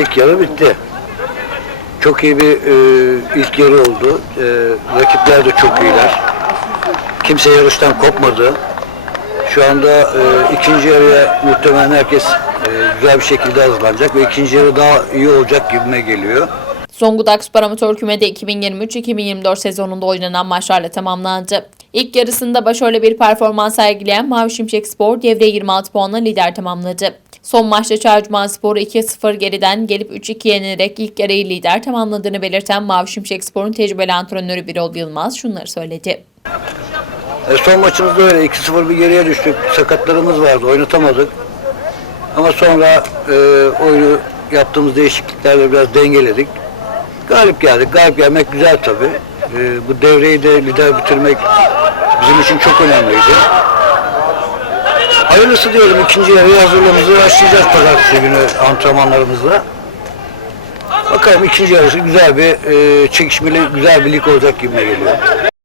ilk yarı bitti. Çok iyi bir e, ilk yarı oldu. E, rakipler de çok iyiler. Kimse yarıştan kopmadı. Şu anda e, ikinci yarıya muhtemelen herkes e, güzel bir şekilde hazırlanacak ve ikinci yarı daha iyi olacak gibime geliyor. Zonguldak Spor Amatör Küme'de 2023-2024 sezonunda oynanan maçlarla tamamlandı. İlk yarısında başarılı bir performans sergileyen Mavi Şimşek Spor devre 26 puanla lider tamamladı. Son maçta Çaycuma Spor'u 2-0 geriden gelip 3-2 yenerek ilk yarıyı lider tamamladığını belirten Mavi Şimşek Spor'un tecrübeli antrenörü Birol Yılmaz şunları söyledi. E, son maçımızda öyle 2-0 bir geriye düştük. Sakatlarımız vardı, oynatamadık. Ama sonra e, oyunu yaptığımız değişikliklerle biraz dengeledik. Galip geldik. Galip gelmek güzel tabii. E, bu devreyi de lider bitirmek bizim için çok önemliydi. Hayırlısı diyelim. ikinci yarıya hazırlığımızı başlayacağız pazartesi günü antrenmanlarımızla. Bakalım ikinci yarısı güzel bir e, çekişmeli, güzel bir lig olacak gibime geliyor.